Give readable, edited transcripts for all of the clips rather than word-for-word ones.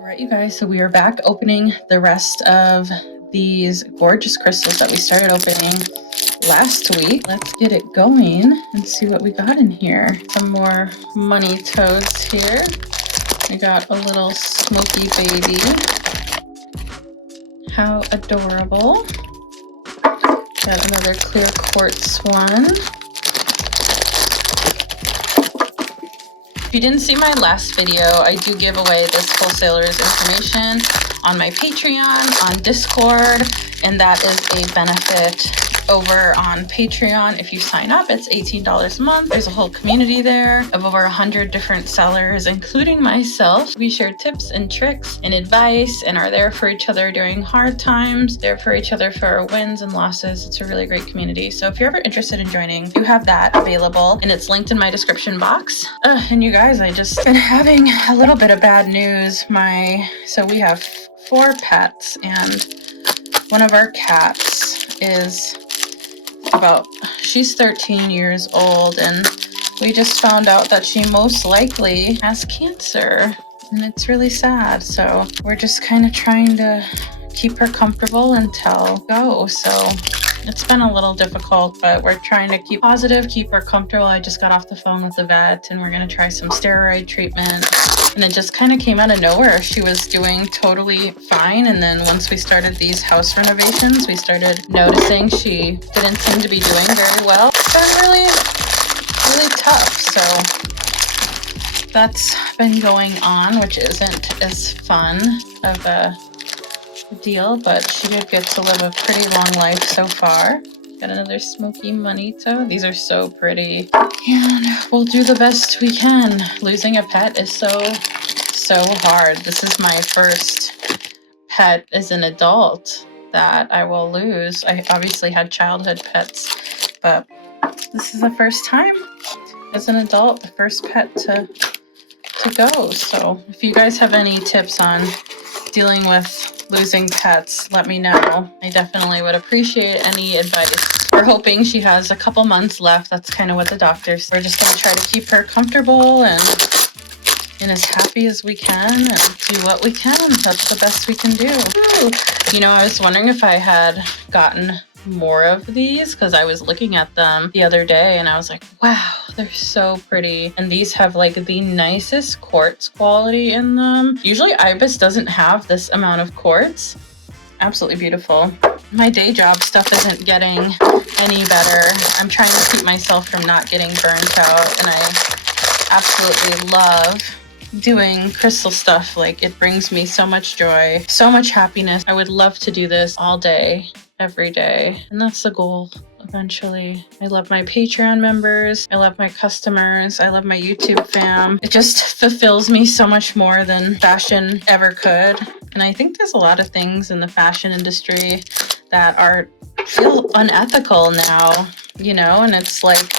All right, you guys, so we are back opening the rest of these gorgeous crystals that we started opening last week. Let's get it going and see what we got in here. Some more money toads here. We got a little smoky baby. How adorable. Got another clear quartz one. If you didn't see my last video, I do give away this wholesaler's information on my Patreon, on Discord, and that is a benefit over on Patreon. If you sign up, it's $18 a month. There's a whole community there of over 100 different sellers, including myself. We share tips and tricks and advice and are there for each other during hard times, there for each other for our wins and losses. It's a really great community. So if you're ever interested in joining, you have that available and it's linked in my description box. And you guys, I just been having a little bit of bad news. So we have 4 pets and one of our cats is she's 13 years old, and we just found out that she most likely has cancer, and it's really sad. So we're just kind of trying to keep her comfortable until go. So it's been a little difficult, but we're trying to keep positive, keep her comfortable. I just got off the phone with the vet and we're going to try some steroid treatment. And it just kind of came out of nowhere. She was doing totally fine. And then once we started these house renovations, we started noticing she didn't seem to be doing very well. It's been really, really tough. So that's been going on, which isn't as fun of a deal, but she did get to live a pretty long life so far. Got another smoky monito. These are so pretty, and we'll do the best we can. Losing a pet is so hard. This is my first pet as an adult that I will lose. I obviously had childhood pets, but this is the first time as an adult, the first pet to go. So if you guys have any tips on dealing with losing pets, let me know. I definitely would appreciate any advice. We're hoping she has a couple months left. That's kind of what the doctors. We're just going to try to keep her comfortable and as happy as we can and do what we can. That's the best we can do. Woo. You know, I was wondering if I had gotten more of these because I was looking at them the other day and I was like, wow, they're so pretty. And these have like the nicest quartz quality in them. Usually ibis doesn't have this amount of quartz. Absolutely beautiful. My day job stuff isn't getting any better. I'm trying to keep myself from not getting burnt out, and I absolutely love doing crystal stuff. Like, it brings me so much joy, so much happiness. I would love to do this all day, every day, and that's the goal eventually. I love my Patreon members. I love my customers. I love my YouTube fam. It just fulfills me so much more than fashion ever could. And I think there's a lot of things in the fashion industry that feel unethical now, you know, and it's like,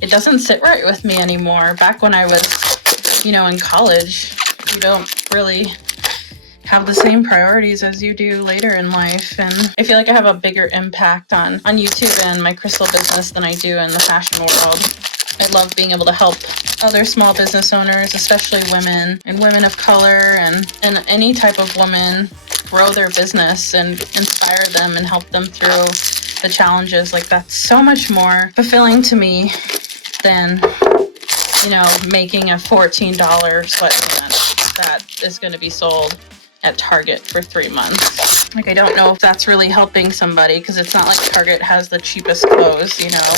it doesn't sit right with me anymore. Back when I was, you know, in college, you don't really have the same priorities as you do later in life. And I feel like I have a bigger impact on YouTube and my crystal business than I do in the fashion world. I love being able to help other small business owners, especially women and women of color and any type of woman grow their business and inspire them and help them through the challenges. Like, that's so much more fulfilling to me than, you know, making a $14 sweatpant that is going to be sold at Target for 3 months. Like, I don't know if that's really helping somebody because it's not like Target has the cheapest clothes, you know.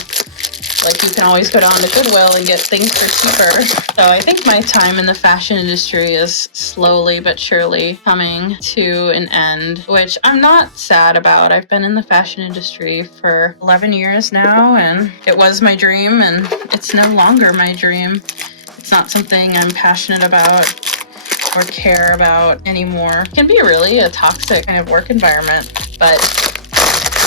Like, you can always go down to Goodwill and get things for cheaper. So I think my time in the fashion industry is slowly but surely coming to an end, which I'm not sad about. I've been in the fashion industry for 11 years now, and it was my dream, and it's no longer my dream. It's not something I'm passionate about or care about anymore. It can be really a toxic kind of work environment, but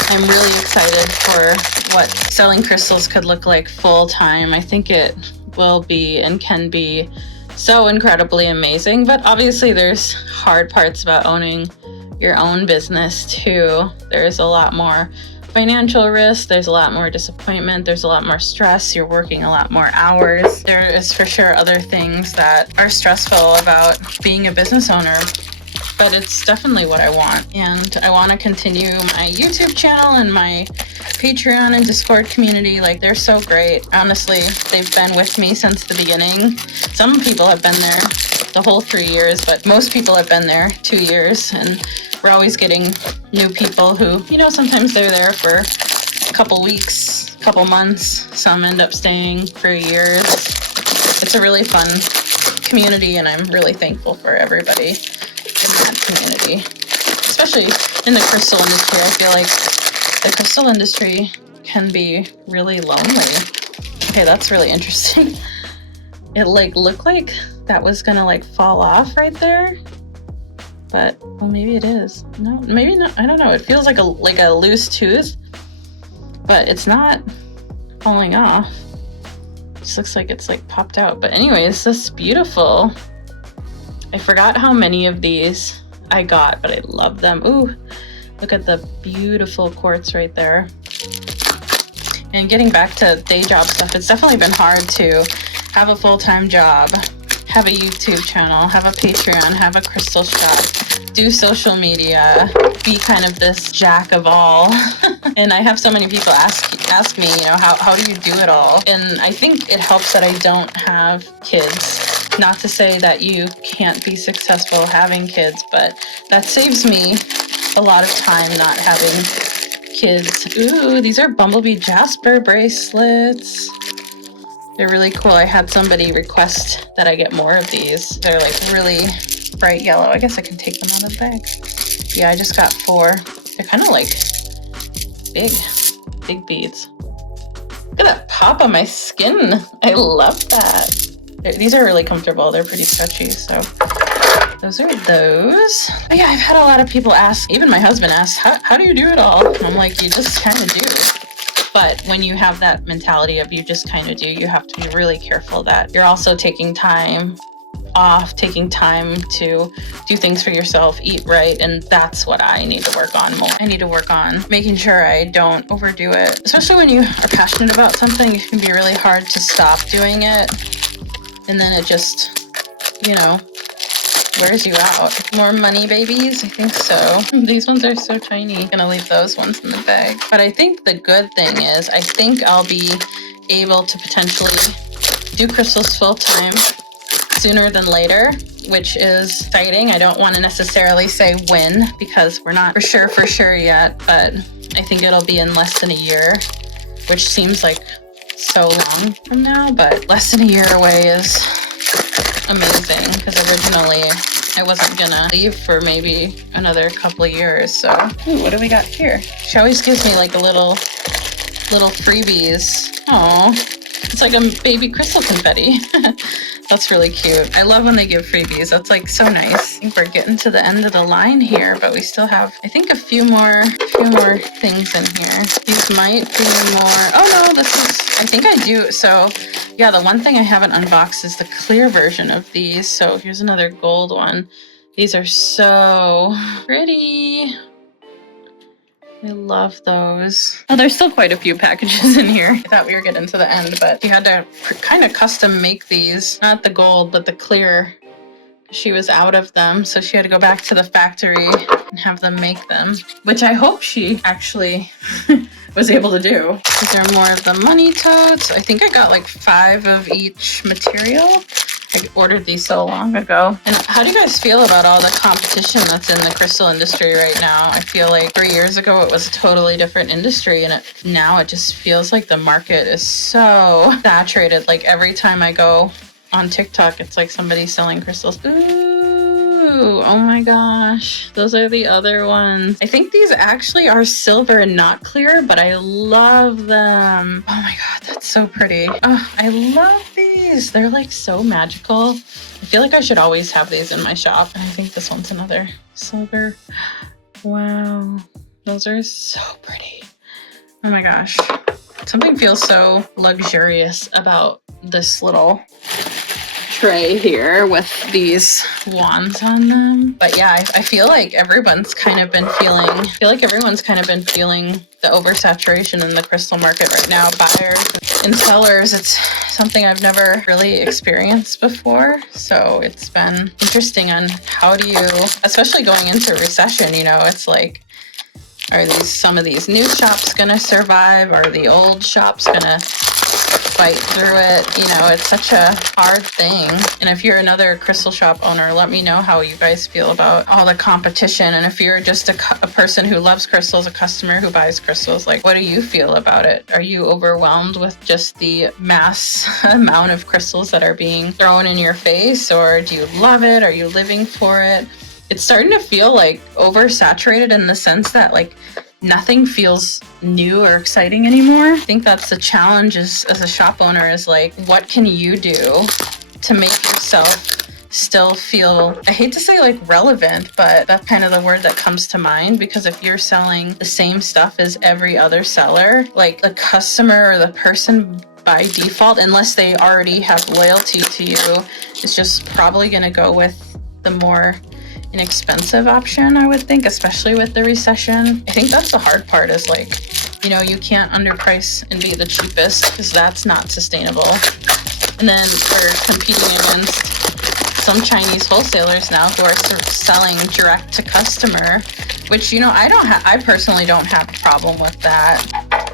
I'm really excited for what selling crystals could look like full time. I think it will be and can be so incredibly amazing, but obviously there's hard parts about owning your own business too. There's a lot more financial risk, there's a lot more disappointment, there's a lot more stress, you're working a lot more hours. There is for sure other things that are stressful about being a business owner. but it's definitely what I want. And I want to continue my YouTube channel and my Patreon and Discord community. Like, they're so great. Honestly, they've been with me since the beginning. Some people have been there the whole 3 years, but most people have been there 2 years. And we're always getting new people who, you know, sometimes they're there for a couple weeks, couple months. Some end up staying for years. It's a really fun community, and I'm really thankful for everybody in that community, especially in the crystal industry. I feel like the crystal industry can be really lonely. Okay, that's really interesting. It like looked like that was gonna like fall off right there, but well, maybe it is. No, maybe not. I don't know. It feels like a loose tooth, but it's not falling off. It just looks like it's like popped out. But anyways, this is beautiful. I forgot how many of these I got, but I love them. Ooh, look at the beautiful quartz right there. And getting back to day job stuff, it's definitely been hard to have a full-time job, have a YouTube channel, have a Patreon, have a crystal shop, do social media, be kind of this jack of all. And I have so many people ask me, you know, how do you do it all? And I think it helps that I don't have kids. Not to say that you can't be successful having kids, but that saves me a lot of time not having kids. Ooh, these are Bumblebee Jasper bracelets. They're really cool. I had somebody request that I get more of these. They're like really bright yellow. I guess I can take them out of the bag. Yeah, I just got 4. They're kind of like big beads. Look at that pop on my skin. I love that. These are really comfortable. They're pretty stretchy, so those are those. But yeah, I've had a lot of people ask, even my husband asks, how do you do it all? And I'm like, you just kind of do. But when you have that mentality of you just kind of do, you have to be really careful that you're also taking time off, taking time to do things for yourself, eat right. And that's what I need to work on more. I need to work on making sure I don't overdo it. Especially when you are passionate about something, it can be really hard to stop doing it. And then it just, you know, wears you out. More money babies? I think so. These ones are so tiny. I'm gonna leave those ones in the bag. But I think the good thing is I think I'll be able to potentially do crystals full time sooner than later, which is exciting. I don't want to necessarily say when because we're not for sure yet, but I think it'll be in less than a year, which seems like so long from now, but less than a year away is amazing because originally I wasn't gonna leave for maybe another couple of years. So ooh, what do we got here? She always gives me like a little freebies. Oh, it's like a baby crystal confetti. That's really cute. I love when they give freebies. That's like so nice. I think we're getting to the end of the line here, but we still have, I think, a few more things in here. These might be more. Oh no, this is, I think I do. So yeah, the one thing I haven't unboxed is the clear version of these. So here's another gold one. These are so pretty. I love those. Oh, there's still quite a few packages in here. I thought we were getting to the end, but you had to kind of custom make these. Not the gold, but the clear. She was out of them, so she had to go back to the factory and have them make them, which I hope she actually was able to do. These are more of the money totes. I think I got like 5 of each material. I ordered these so long ago. And how do you guys feel about all the competition that's in the crystal industry right now? I feel like 3 years ago it was a totally different industry, and now it just feels like the market is so saturated. Like every time I go on TikTok, it's like somebody selling crystals. Ooh, oh my gosh. Those are the other ones. I think these actually are silver and not clear, but I love them. Oh my God, that's so pretty. Oh, I love these. They're like so magical. I feel like I should always have these in my shop. And I think this one's another silver. Wow, those are so pretty. Oh my gosh. Something feels so luxurious about this little tray here with these wands on them. But yeah, I feel like everyone's kind of been feeling, the oversaturation in the crystal market right now. Buyers in cellars, it's something I've never really experienced before. So it's been interesting on how do you, especially going into a recession, you know, it's like, are some of these new shops gonna survive? Are the old shops gonna fight through it? You know, it's such a hard thing. And if you're another crystal shop owner, let me know how you guys feel about all the competition. And if you're just a person who loves crystals, a customer who buys crystals, like, what do you feel about it? Are you overwhelmed with just the mass amount of crystals that are being thrown in your face? Or do you love it? Are you living for it? It's starting to feel like oversaturated in the sense that like nothing feels new or exciting anymore. I think that's the challenge as a shop owner, is like, what can you do to make yourself still feel, I hate to say like relevant, but that's kind of the word that comes to mind, because if you're selling the same stuff as every other seller, like the customer or the person by default, unless they already have loyalty to you, is just probably going to go with the more inexpensive option, I would think, especially with the recession. I think that's the hard part, is like, you know, you can't underprice and be the cheapest, because that's not sustainable. And then we're competing against some Chinese wholesalers now who are selling direct to customer, which, you know, I personally don't have a problem with that.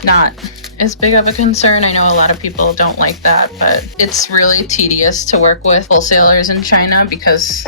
Not as big of a concern. I know a lot of people don't like that, but it's really tedious to work with wholesalers in China because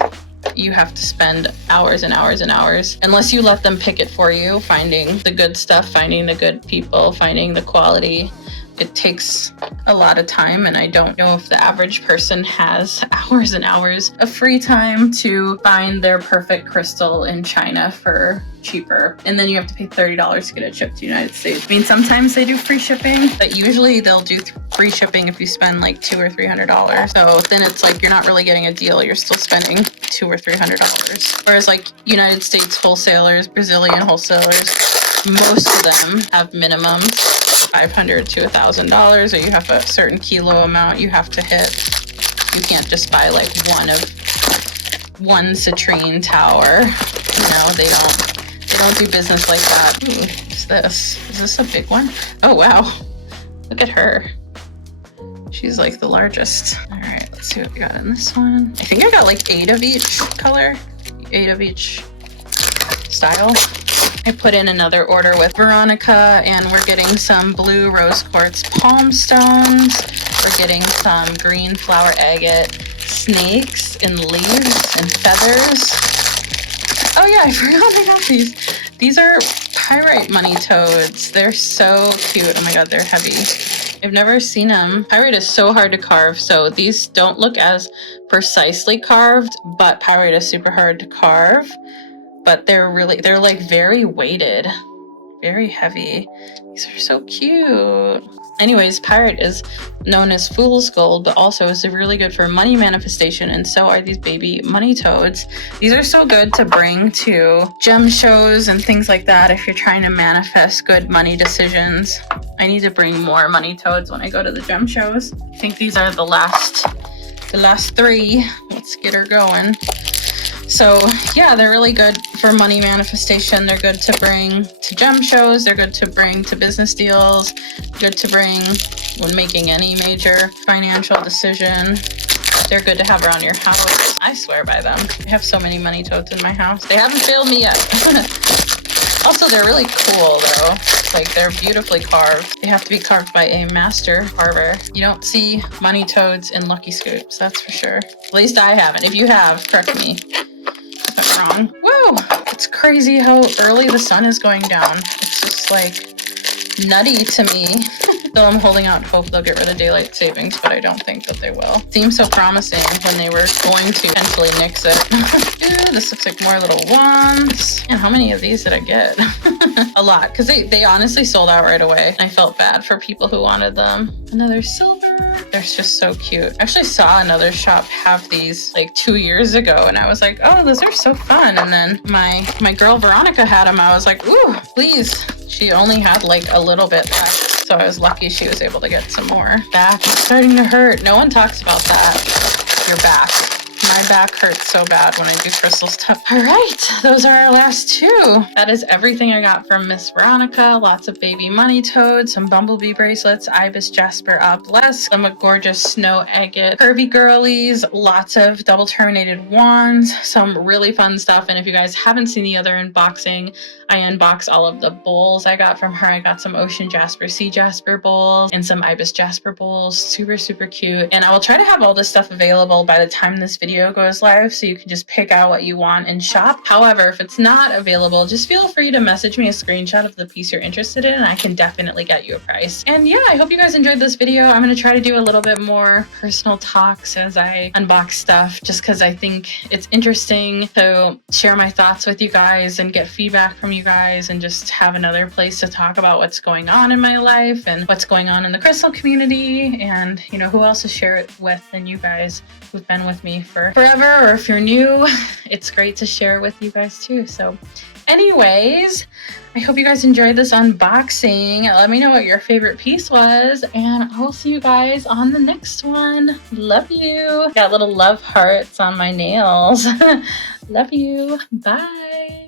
you have to spend hours and hours and hours, unless you let them pick it for you, finding the good stuff, finding the good people, finding the quality. It takes a lot of time, and I don't know if the average person has hours and hours of free time to find their perfect crystal in China for cheaper. And then you have to pay $30 to get it shipped to the United States. I mean, sometimes they do free shipping, but usually they'll do free shipping if you spend like $200 or $300. So then it's like you're not really getting a deal. You're still spending $200 or $300. Whereas like United States wholesalers, Brazilian wholesalers, most of them have minimums. $500 to $1,000, or you have a certain kilo amount you have to hit. You can't just buy like one citrine tower. You know, they don't do business like that. Ooh, what's this? Is this a big one? Oh wow, look at her. She's like the largest. All right, let's see what we got in this one. I think I got like 8 of each color, 8 of each style. I put in another order with Veronica, and we're getting some blue rose quartz palm stones. We're getting some green flower agate snakes and leaves and feathers. Oh yeah, I forgot I got these. These are pyrite money toads. They're so cute. Oh my god, they're heavy. I've never seen them. Pyrite is so hard to carve, so these don't look as precisely carved, but pyrite is super hard to carve. But they're like very weighted, very heavy. These are so cute. Anyways, pyrite is known as fool's gold, but also is really good for money manifestation, and so are these baby money toads. These are so good to bring to gem shows and things like that if you're trying to manifest good money decisions. I need to bring more money toads when I go to the gem shows. I think these are the last 3. Let's get her going. So yeah, they're really good for money manifestation. They're good to bring to gem shows. They're good to bring to business deals. Good to bring when making any major financial decision. They're good to have around your house. I swear by them. I have so many money toads in my house. They haven't failed me yet. Also, they're really cool though. Like, they're beautifully carved. They have to be carved by a master carver. You don't see money toads in Lucky Scoops, that's for sure. At least I haven't. If you have, correct me if I'm wrong. Whoa! It's crazy how early the sun is going down. It's just like nutty to me. So I'm holding out hope they'll get rid of daylight savings, but I don't think that they will. Seemed so promising when they were going to potentially nix it. Ooh, this looks like more little ones. And how many of these did I get? A lot, because they honestly sold out right away. I felt bad for people who wanted them. Another silver. They're just so cute. I actually saw another shop have these like 2 years ago, and I was like, oh, those are so fun. And then my girl Veronica had them. I was like, ooh, please. She only had like a little bit left, so I was lucky she was able to get some more. Back is starting to hurt. No one talks about that. Your back. My back hurts so bad when I do crystal stuff. All right, those are our last two. That is everything I got from Miss Veronica. Lots of baby money toads, some bumblebee bracelets, ibis jasper obelisk, some gorgeous snow agate curvy girlies, lots of double terminated wands, some really fun stuff. And if you guys haven't seen the other unboxing, I unboxed all of the bowls I got from her. I got some ocean jasper, sea jasper bowls, and some ibis jasper bowls. Super, super cute. And I will try to have all this stuff available by the time this video goes live, so you can just pick out what you want and shop. However, if it's not available, just feel free to message me a screenshot of the piece you're interested in, and I can definitely get you a price. And yeah, I hope you guys enjoyed this video. I'm going to try to do a little bit more personal talks as I unbox stuff, just because I think it's interesting to share my thoughts with you guys and get feedback from you guys, and just have another place to talk about what's going on in my life and what's going on in the crystal community, and you know, who else to share it with than you guys who've been with me for forever, or if you're new, it's great to share with you guys too. So anyways, I hope you guys enjoyed this unboxing. Let me know what your favorite piece was, and I'll see you guys on the next one. Love you. Got little love hearts on my nails. Love you. Bye.